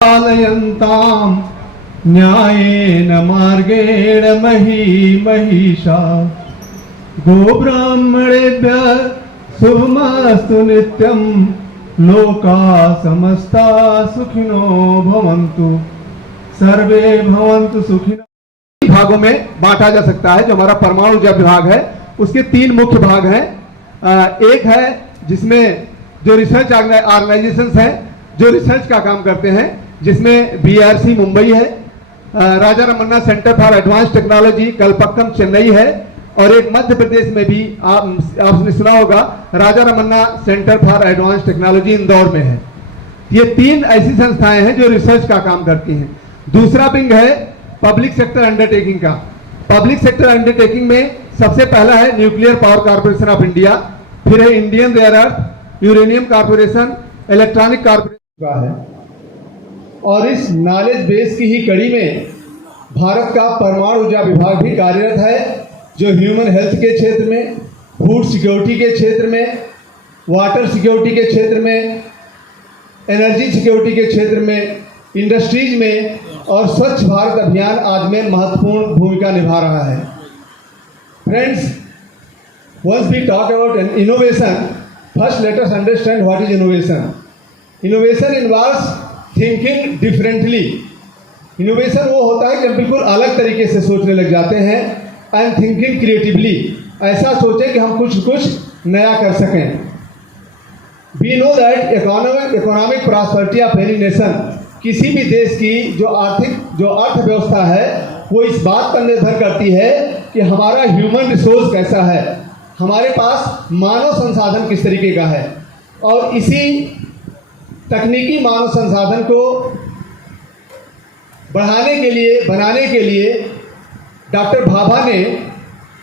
पालयन्तां न्यायेन मार्गेण महिषा गोब्राह्मणेभ्यः शुभमस्तु नित्यं लोकाः समस्ता सुखिनो भवन्तु सर्वे भवन्तु सुखिनो। भागों में बांटा जा सकता है। जो हमारा परमाणु ऊर्जा विभाग है उसके 3 मुख्य भाग हैं। एक है जिसमें जो रिसर्च ऑर्गेनाइजेशंस हैं जो रिसर्च का काम करते हैं, जिसमें बीआरसी मुंबई है, Raja Ramanna centre for advance technology Kalpakkam Chennai है, और एक मध्य प्रदेश में भी आपने सुना होगा Raja Ramanna centre for advance technology Indore में है। ये 3 ऐसी संस्थाएं हैं जो रिसर्च का काम करती हैं। दूसरा विंग है पब्लिक सेक्टर अंडरटेकिंग का। पब्लिक सेक्टर अंडरटेकिंग में सबसे पहला है Nuclear Power Corporation of India, फिर है Indian Rare Earth, Uranium Corporation, Electronic Corporation का है। और इस नॉलेज बेस की ही कड़ी में भारत का परमाणु ऊर्जा विभाग भी कार्यरत है, जो ह्यूमन हेल्थ के क्षेत्र में, फूड सिक्योरिटी के क्षेत्र में, वाटर सिक्योरिटी के क्षेत्र में, एनर्जी सिक्योरिटी के क्षेत्र में, इंडस्ट्रीज में और स्वच्छ भारत अभियान आदि में महत्वपूर्ण भूमिका निभा रहा है। Friends, once we talk about an innovation, first let us understand what is innovation. Innovation involves thinking differently. Innovation वो होता है कि हम बिल्कुल अलग तरीके से सोचने लग जाते हैं, and thinking creatively. ऐसा सोचें कि हम कुछ नया कर सकें। We know that economic prosperity of any nation, किसी भी देश की जो अर्थव्यवस्था है वो इस बात पर निर्भर करती है कि हमारा ह्यूमन रिसोर्स कैसा है, हमारे पास मानव संसाधन किस तरीके का है। और इसी तकनीकी मानव संसाधन को बनाने के लिए डॉक्टर भाभा ने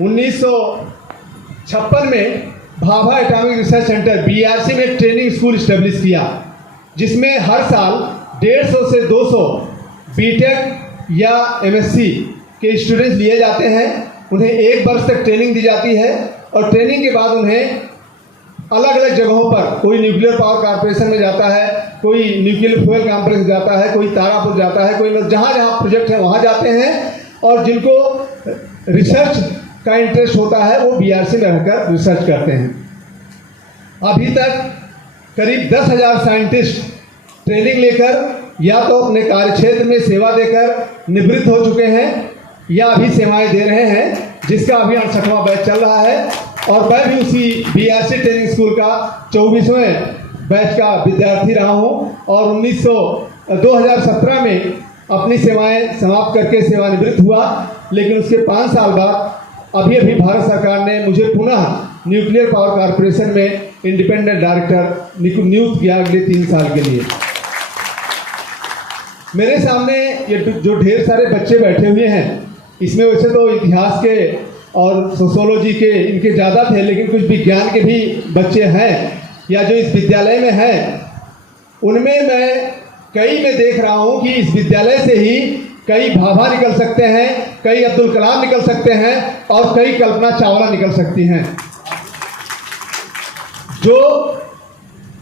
1956 में Bhabha atomic research centre BRC में ट्रेनिंग स्कूल स्टेब्लिश किया, जिसमें हर साल 150 से 200 बीटेक या एमएससी के स्टूडेंट्स लिए जाते हैं। उन्हें 1 वर्ष तक ट्रेनिंग दी जाती है और ट्रेनिंग के बाद उन्हें अलग अलग जगहों पर, कोई न्यूक्लियर पावर कॉर्पोरेशन में जाता है, कोई न्यूक्लियर फ्यूल कॉम्प्लेक्स जाता है, कोई तारापुर जाता है, कोई जहाँ जहाँ प्रोजेक्ट है वहाँ जाते हैं। और जिनको रिसर्च का इंटरेस्ट होता है वो बीआरसी में रहकर रिसर्च करते हैं। अभी तक करीब 10,000 साइंटिस्ट ट्रेनिंग लेकर या तो अपने कार्यक्षेत्र में सेवा देकर निवृत्त हो चुके हैं या अभी सेवाएं दे रहे हैं, जिसका अभी 68वां बैच चल रहा है। और मैं भी उसी बीआरसी ट्रेनिंग स्कूल का 24वें बैच का विद्यार्थी रहा हूं और 2017 में अपनी सेवाएं समाप्त करके सेवानिवृत्त हुआ। लेकिन उसके 5 साल बाद अभी भारत सरकार ने मुझे पुनः न्यूक्लियर पावर कॉर्पोरेशन में इंडिपेंडेंट डायरेक्टर नियुक्त किया अगले 3 साल के लिए। मेरे सामने ये जो ढेर सारे बच्चे बैठे हुए हैं, इसमें वैसे तो इतिहास के और सोशियोलॉजी के इनके ज़्यादा थे, लेकिन कुछ विज्ञान के भी बच्चे हैं या जो इस विद्यालय में हैं, उनमें मैं कई में देख रहा हूं कि इस विद्यालय से ही कई भाभा निकल सकते हैं, कई अब्दुल कलाम निकल सकते हैं और कई कल्पना चावला निकल सकती हैं, जो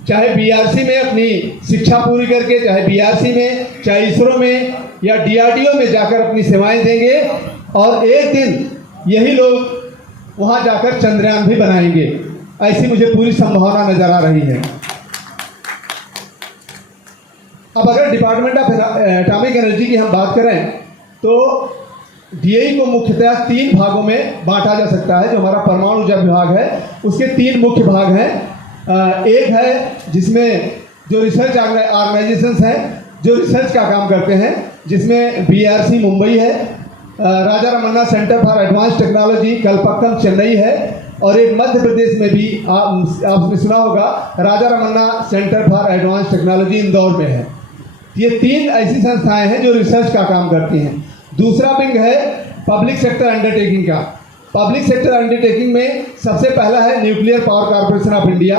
चाहे बीआरसी में अपनी शिक्षा पूरी करके, चाहे बीआरसी में, चाहे इसरो में या डीआरडीओ में जाकर अपनी सेवाएं देंगे और एक दिन यही लोग वहां जाकर चंद्रयान भी बनाएंगे। ऐसी मुझे पूरी संभावना नजर आ रही है। अब अगर डिपार्टमेंट ऑफ एटॉमिक एनर्जी की हम बात करें तो डीएई को मुख्यतः 3 भागों में बांटा जा सकता है। जो हमारा परमाणु ऊर्जा विभाग है उसके 3 मुख्य भाग हैं। एक है जिसमें जो रिसर्च ऑर्गेनाइजेशंस हैं जो रिसर्च का काम करते हैं, जिसमें बीआरसी मुंबई है, Raja Ramanna centre for advance technology Kalpakkam Chennai है, और एक मध्य प्रदेश में भी आपने सुना होगा Raja Ramanna centre for advance technology Indore में है। ये 3 ऐसी संस्थाएं हैं जो रिसर्च का काम करती हैं। दूसरा विंग है पब्लिक सेक्टर अंडरटेकिंग का। पब्लिक सेक्टर अंडरटेकिंग में सबसे पहला है Nuclear Power Corporation of India,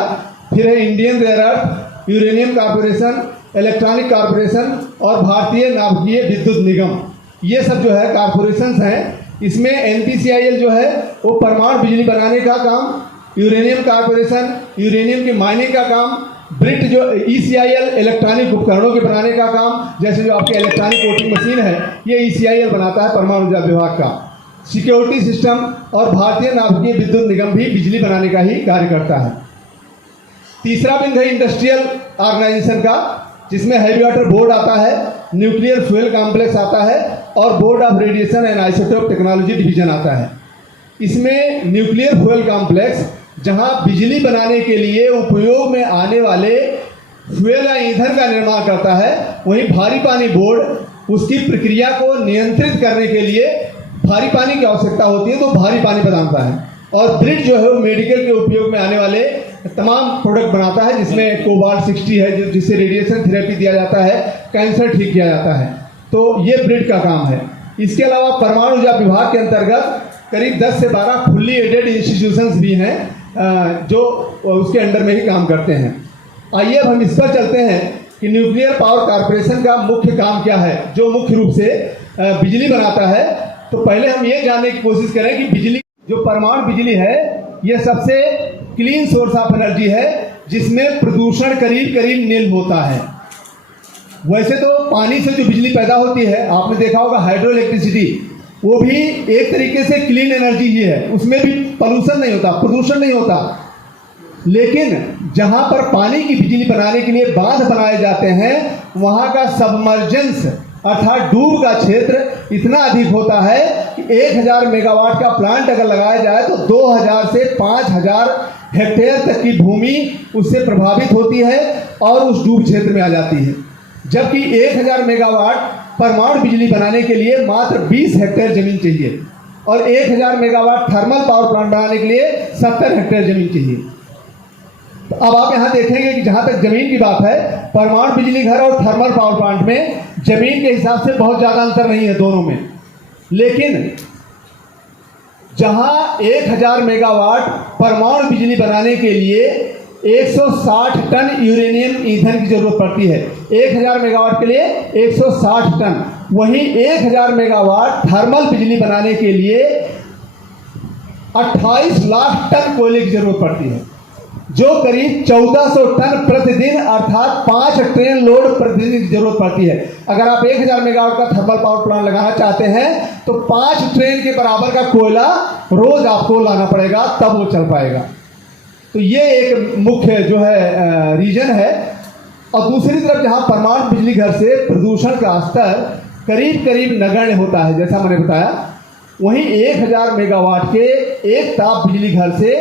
फिर है Indian Rare Earth, Uranium Corporation, Electronic Corporation और भारतीय नाभिकीय विद्युत निगम। ये सब जो है कॉर्पोरेशंस हैं। इसमें एनपीसीआईएल जो है वो परमाणु बिजली बनाने का काम, यूरेनियम कॉर्पोरेशन यूरेनियम की माइनिंग का काम, ब्रिट जो ECIL इलेक्ट्रॉनिक उपकरणों के बनाने का काम, जैसे जो आपके इलेक्ट्रॉनिक वोटिंग मशीन है, ये ECIL बनाता है परमाणु ऊर्जा विभाग का। सिक्योरिटी सिस्टम और भारतीय नाभिकीय विद्युत निगम भी बिजली बनाने का ही कार्य करता है। तीसरा बिंदु है इंडस्ट्रियल ऑर्गेनाइजेशन का, जिसमें हैवी वाटर बोर्ड आता है, न्यूक्लियर फ्यूल कॉम्प्लेक्स आता है और board of radiation and isotope technology division आता है। इसमें न्यूक्लियर फ्यूल कॉम्प्लेक्स जहां बिजली बनाने के लिए उपयोग में आने वाले फ्यूल या ईंधन का निर्माण करता है, वहीं भारी पानी बोर्ड उसकी प्रक्रिया को नियंत्रित करने के लिए भारी पानी की आवश्यकता होती है तो भारी पानी बनाता है। और ब्रिट जो है वो मेडिकल के उपयोग में आने वाले तमाम प्रोडक्ट बनाता है, जिसमें कोबाल्ट 60 है जिससे रेडिएशन थेरेपी दिया जाता है, कैंसर ठीक किया जाता है। तो ये ब्रिट का काम है। इसके अलावा परमाणु ऊर्जा विभाग के अंतर्गत करीब 10 से 12 फुल्ली एडेड इंस्टीट्यूशंस भी हैं जो उसके अंडर में ही काम करते हैं। आइए अब हम इस पर चलते हैं कि न्यूक्लियर पावर कॉर्पोरेशन का मुख्य काम क्या है, जो मुख्य रूप से बिजली बनाता है। तो पहले हम ये जानने की कोशिश करें कि बिजली, जो परमाणु बिजली है, ये सबसे क्लीन सोर्स ऑफ एनर्जी है, जिसमें प्रदूषण करीब करीब नील होता है। वैसे तो पानी से जो बिजली पैदा होती है, आपने देखा होगा हाइड्रो इलेक्ट्रिसिटी, वो भी एक तरीके से क्लीन एनर्जी ही है, उसमें भी पॉल्यूशन नहीं होता, प्रदूषण नहीं होता। लेकिन जहां पर पानी की बिजली बनाने के लिए बांध बनाए जाते हैं, वहां का सबमर्जेंस अर्थात डूब का क्षेत्र इतना अधिक होता है कि 1000 मेगावाट का प्लांट अगर लगाया जाए तो 2000 से 5000 हेक्टेयर तक की भूमि उससे प्रभावित होती है और उस डूब क्षेत्र में आ जाती है। जबकि 1000 मेगावाट परमाणु बिजली बनाने के लिए मात्र 20 हेक्टेयर जमीन चाहिए और 1000 मेगावाट थर्मल पावर प्लांट बनाने के लिए 70 हेक्टेयर जमीन चाहिए। तो अब आप यहाँ देखेंगे कि जहाँ तक जमीन की बात है, परमाणु बिजली घर और थर्मल पावर प्लांट में जमीन के हिसाब से बहुत ज़्यादा अंतर नहीं है दोनों में। लेकिन जहाँ 1000 मेगावाट परमाणु बिजली बनाने के लिए 160 टन यूरेनियम ईंधन की जरूरत पड़ती है, 1000 मेगावाट के लिए 160 टन, वहीं 1000 मेगावाट थर्मल बिजली बनाने के लिए 28 लाख टन कोयले की जरूरत पड़ती है, जो करीब 1400 टन प्रतिदिन अर्थात 5 ट्रेन लोड प्रतिदिन की जरूरत पड़ती है। अगर आप 1000 मेगावाट का थर्मल पावर प्लांट लगाना चाहते हैं तो 5 ट्रेन के बराबर का कोयला रोज आपको लाना पड़ेगा, तब वो चल पाएगा। तो ये एक मुख्य जो है रीजन है। और दूसरी तरफ जहाँ परमाणु बिजली घर से प्रदूषण का स्तर करीब करीब नगण्य होता है, जैसा मैंने बताया, वहीं 1000 मेगावाट के एक ताप बिजली घर से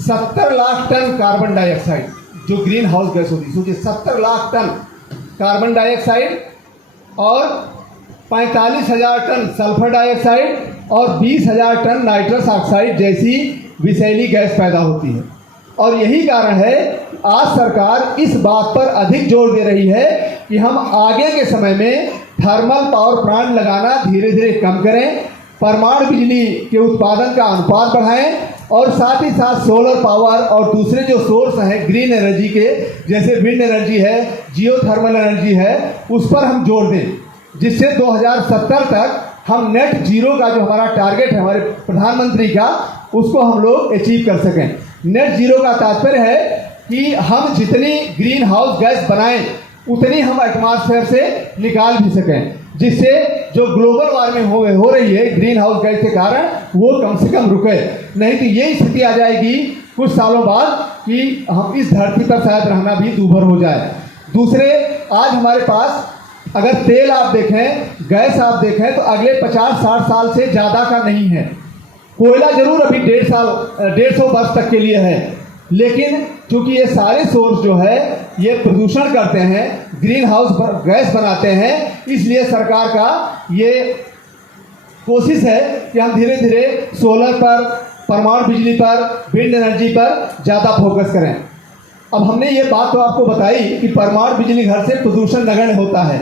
70 लाख टन कार्बन डाइऑक्साइड, जो ग्रीन हाउस गैस होती है, सोचिए 70 लाख टन कार्बन डाइऑक्साइड और 45,000 टन सल्फर डाइऑक्साइड और 20,000 टन नाइट्रस ऑक्साइड जैसी विषैली गैस पैदा होती है। और यही कारण है आज सरकार इस बात पर अधिक जोर दे रही है कि हम आगे के समय में थर्मल पावर प्लांट लगाना धीरे धीरे कम करें, परमाणु बिजली के उत्पादन का अनुपात बढ़ाएं और साथ ही साथ सोलर पावर और दूसरे जो सोर्स हैं ग्रीन एनर्जी के, जैसे विंड एनर्जी है, जियो थर्मल एनर्जी है, उस पर हम जोर दें, जिससे 2070 तक हम नेट जीरो का जो हमारा टारगेट है हमारे प्रधानमंत्री का, उसको हम लोग अचीव कर सकें। नेट जीरो का तात्पर्य है कि हम जितनी ग्रीन हाउस गैस बनाएं उतनी हम एटमॉस्फेयर से निकाल भी सकें, जिससे जो ग्लोबल वार्मिंग हो रही है ग्रीन हाउस गैस के कारण, वो कम से कम रुके। नहीं तो ये स्थिति आ जाएगी कुछ सालों बाद कि हम इस धरती पर शायद रहना भी दूभर हो जाए। दूसरे, आज हमारे पास अगर तेल आप देखें, गैस आप देखें, तो अगले 50-60 साल से ज़्यादा का नहीं है। कोयला जरूर अभी 150 वर्ष तक के लिए है, लेकिन चूंकि ये सारे सोर्स जो है ये प्रदूषण करते हैं, ग्रीन हाउस गैस बनाते हैं, इसलिए सरकार का ये कोशिश है कि हम धीरे धीरे सोलर पर, परमाणु बिजली पर, विंड एनर्जी पर ज़्यादा फोकस करें। अब हमने ये बात तो आपको बताई कि परमाणु बिजली घर से प्रदूषण नगण्य होता है,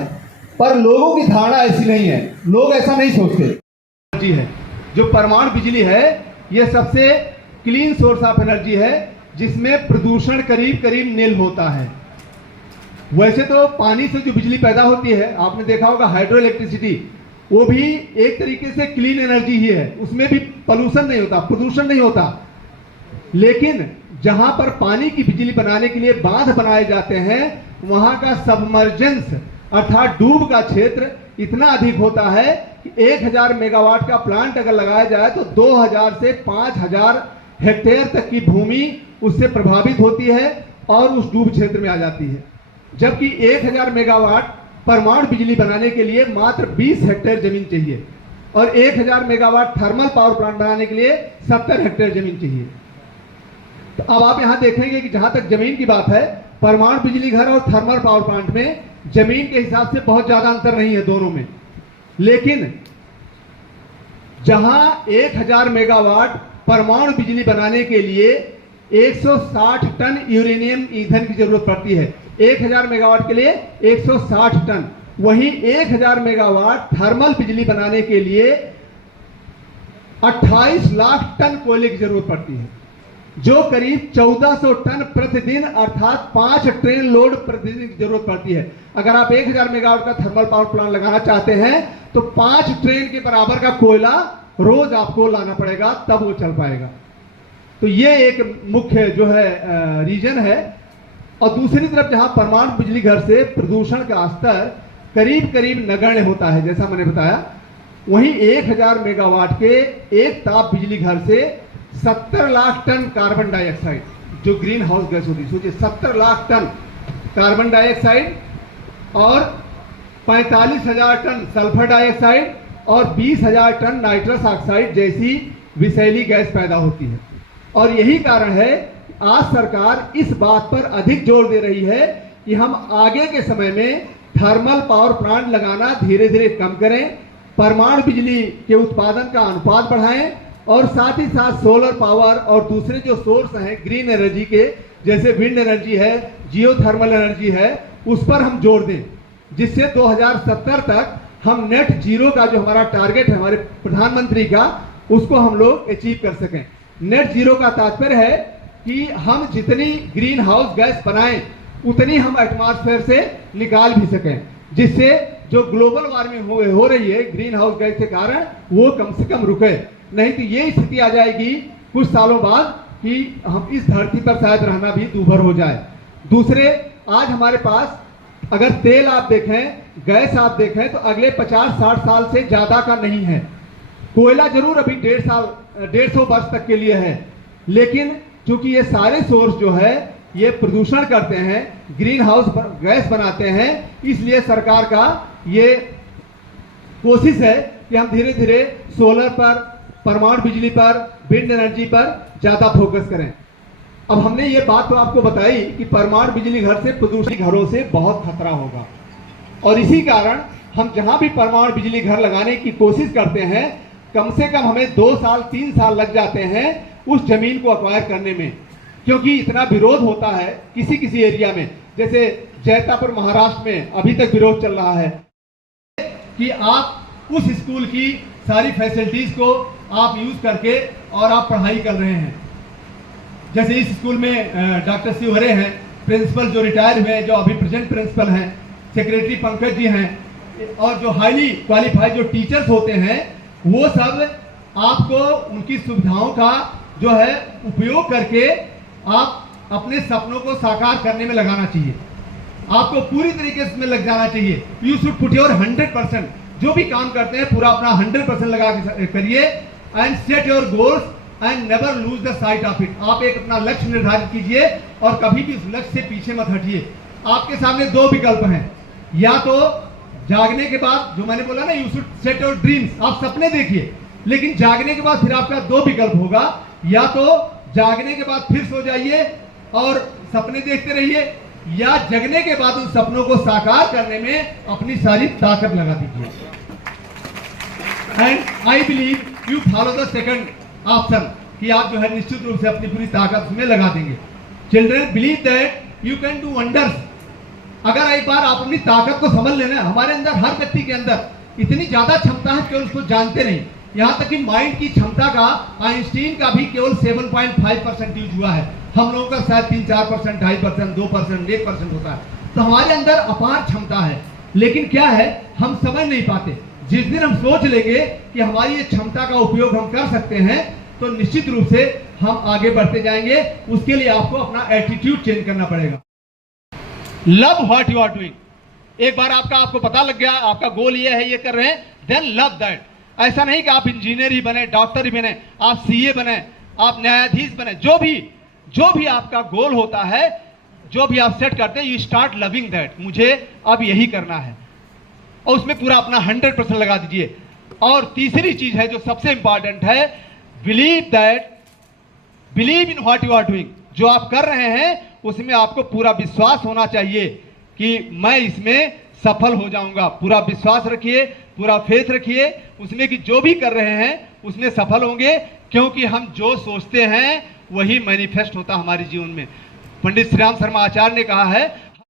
पर लोगों की धारणा ऐसी नहीं है, लोग ऐसा नहीं सोचते है। जो परमाणु बिजली है ये सबसे क्लीन सोर्स ऑफ एनर्जी है, जिसमें प्रदूषण करीब करीब नील होता है। वैसे तो पानी से जो बिजली पैदा होती है, आपने देखा होगा हाइड्रो इलेक्ट्रिसिटी, वो भी एक तरीके से क्लीन एनर्जी ही है, उसमें भी पॉल्यूशन नहीं होता, प्रदूषण नहीं होता। लेकिन जहां पर पानी की बिजली बनाने के लिए बांध बनाए जाते हैं वहां का सबमर्जेंस अर्थात डूब का क्षेत्र इतना अधिक होता है कि 1000 मेगावाट का प्लांट अगर लगाया जाए तो 2000 से 5000 हेक्टेयर तक की भूमि उससे प्रभावित होती है और उस डूब क्षेत्र में आ जाती है। जबकि 1000 मेगावाट परमाणु बिजली बनाने के लिए मात्र 20 हेक्टेयर जमीन चाहिए और 1000 मेगावाट थर्मल पावर प्लांट बनाने के लिए 70 हेक्टेयर जमीन चाहिए। तो अब आप यहां देखेंगे कि जहां तक जमीन की बात है, परमाणु बिजली घर और थर्मल पावर प्लांट में जमीन के हिसाब से बहुत ज्यादा अंतर नहीं है दोनों में, लेकिन जहां 1000 मेगावाट परमाणु बिजली बनाने के लिए 160 टन यूरेनियम ईंधन की जरूरत पड़ती है, 1000 मेगावाट के लिए 160 टन, वहीं 1000 मेगावाट थर्मल बिजली बनाने के लिए 28 लाख टन कोयले की जरूरत पड़ती है, जो करीब 1400 टन प्रतिदिन अर्थात 5 ट्रेन लोड प्रतिदिन की जरूरत पड़ती है। अगर आप 1000 मेगावाट का थर्मल पावर प्लांट लगाना चाहते हैं तो 5 ट्रेन के बराबर का कोयला रोज आपको लाना पड़ेगा, तब वो चल पाएगा। तो ये एक मुख्य जो है रीजन है। और दूसरी तरफ जहां परमाणु बिजली घर से प्रदूषण का स्तर करीब करीब नगण्य होता है, जैसा मैंने बताया, वहीं 1000 मेगावाट के एक ताप बिजली घर से 70 लाख टन कार्बन डाइऑक्साइड जो ग्रीन हाउस गैस होती है, सोचिए 70 लाख टन कार्बन डाइऑक्साइड और 45,000 टन सल्फर डाइऑक्साइड और 20,000 टन नाइट्रस ऑक्साइड जैसी विषैली गैस पैदा होती है। और यही कारण है आज सरकार इस बात पर अधिक जोर दे रही है कि हम आगे के समय में थर्मल पावर प्लांट लगाना धीरे धीरे कम करें, परमाणु बिजली के उत्पादन का अनुपात बढ़ाएं और साथ ही साथ सोलर पावर और दूसरे जो सोर्स हैं ग्रीन एनर्जी के, जैसे विंड एनर्जी है, जियोथर्मल एनर्जी है, उस पर हम जोर दें, जिससे 2070 तक हम नेट जीरो का जो हमारा टारगेट है हमारे प्रधानमंत्री का, उसको हम लोग अचीव कर सकें। नेट जीरो का तात्पर्य है कि हम जितनी ग्रीन हाउस गैस बनाएं उतनी हम एटमॉस्फेयर से निकाल भी सकें, जिससे जो ग्लोबल वार्मिंग हो रही है ग्रीन हाउस गैस के कारण वो कम से कम रुके। नहीं तो ये स्थिति आ जाएगी कुछ सालों बाद कि हम इस धरती पर शायद रहना भी दूभर हो जाए। दूसरे, आज हमारे पास अगर तेल आप देखें, गैस आप देखें तो अगले 50-60 साल से ज्यादा का नहीं है। कोयला जरूर अभी 150 वर्ष तक के लिए है, लेकिन चूंकि ये सारे सोर्स जो है ये प्रदूषण करते हैं, ग्रीन हाउस गैस बनाते हैं, इसलिए सरकार का ये कोशिश है कि हम धीरे धीरे सोलर पर, परमाणु बिजली पर, विंड एनर्जी पर ज्यादा फोकस करें। अब हमने ये बात तो आपको बताई कि परमाणु बिजली घर से प्रदूषित घरों से बहुत खतरा होगा, और इसी कारण हम जहां भी परमाणु बिजली घर लगाने की कोशिश करते हैं, कम से कम हमें 2 साल 3 साल लग जाते हैं उस जमीन को अक्वायर करने में, क्योंकि इतना विरोध होता है किसी किसी एरिया में। जैसे जैतापुर महाराष्ट्र में अभी तक विरोध चल रहा है कि आप उस स्कूल की सारी फैसिलिटीज को आप यूज करके और आप पढ़ाई कर रहे हैं। जैसे इस स्कूल में डॉक्टर शिवहरे हैं प्रिंसिपल, जो रिटायर हुए, जो अभी प्रेजेंट प्रिंसिपल हैं, सेक्रेटरी पंकज जी हैं, और जो हाईली क्वालिफाइड जो टीचर्स होते हैं, वो सब आपको उनकी सुविधाओं का जो है उपयोग करके आप अपने सपनों को साकार करने में लगाना चाहिए। आपको पूरी तरीके से लग जाना चाहिए। यू शुड पुट योर 100%, जो भी काम करते हैं पूरा अपना 100% लगा के करिए, and set your goals and never lose the site of it. आप एक अपना लक्ष्य निर्धारित कीजिए और कभी भी उस लक्ष्य से पीछे मत हटिए। आपके सामने 2 विकल्प हैं, या तो जागने के बाद, जो मैंने बोला ना, you should set your dreams, आप सपने देखिए, लेकिन जागने के बाद फिर आपका 2 विकल्प होगा, या तो जागने के बाद फिर सो जाइए और सपने देखते रहिए, या जगने के बाद उन सपनों को साकार करने में अपनी सारी ताकत लगा दीजिए। And I believe you follow the second option, कि आप जो है निश्चित रूप से अपनी पूरी ताकत उसमें लगा देंगे। Children, believe that you can do wonders. अगर एक बार आप अपनी ताकत को समझ लेना, हमारे अंदर, हर व्यक्ति के अंदर इतनी ज्यादा क्षमता है, केवल उसको जानते नहीं। यहाँ तक कि माइंड की क्षमता का आइंस्टीन का भी केवल 7.5% यूज हुआ है, हम लोगों का शायद 3-4%, 2.5%, 2%, 1% होता है। तो हमारे अंदर अपार क्षमता है, लेकिन क्या है, हम समझ नहीं पाते। जिस दिन हम सोच लेंगे कि हमारी ये क्षमता का उपयोग हम कर सकते हैं, तो तो निश्चित रूप से हम आगे बढ़ते जाएंगे। उसके लिए आपको अपना एटीट्यूड चेंज करना पड़ेगा। Love what you are doing. एक बार आपको पता लग गया, आपका गोल ये है, ये कर रहे हैं, देन लव दैट। ऐसा नहीं कि आप इंजीनियर ही बने, डॉक्टर ही बने, आप सीए बने, आप न्यायाधीश बने, जो भी आपका गोल होता है, जो भी आप सेट करते हैं, यू स्टार्ट लविंग दैट। मुझे अब यही करना है और उसमें पूरा अपना 100% लगा दीजिए। और तीसरी चीज है जो सबसे इंपॉर्टेंट है, believe in what you are doing. जो आप कर रहे हैं उसमें आपको पूरा विश्वास होना चाहिए कि मैं इसमें सफल हो जाऊंगा। पूरा विश्वास रखिए, पूरा फेथ रखिए उसमें कि जो भी कर रहे हैं उसमें सफल होंगे, क्योंकि हम जो सोचते हैं वही मैनिफेस्ट होता हमारे जीवन में। पंडित श्री राम शर्मा आचार्य ने कहा है,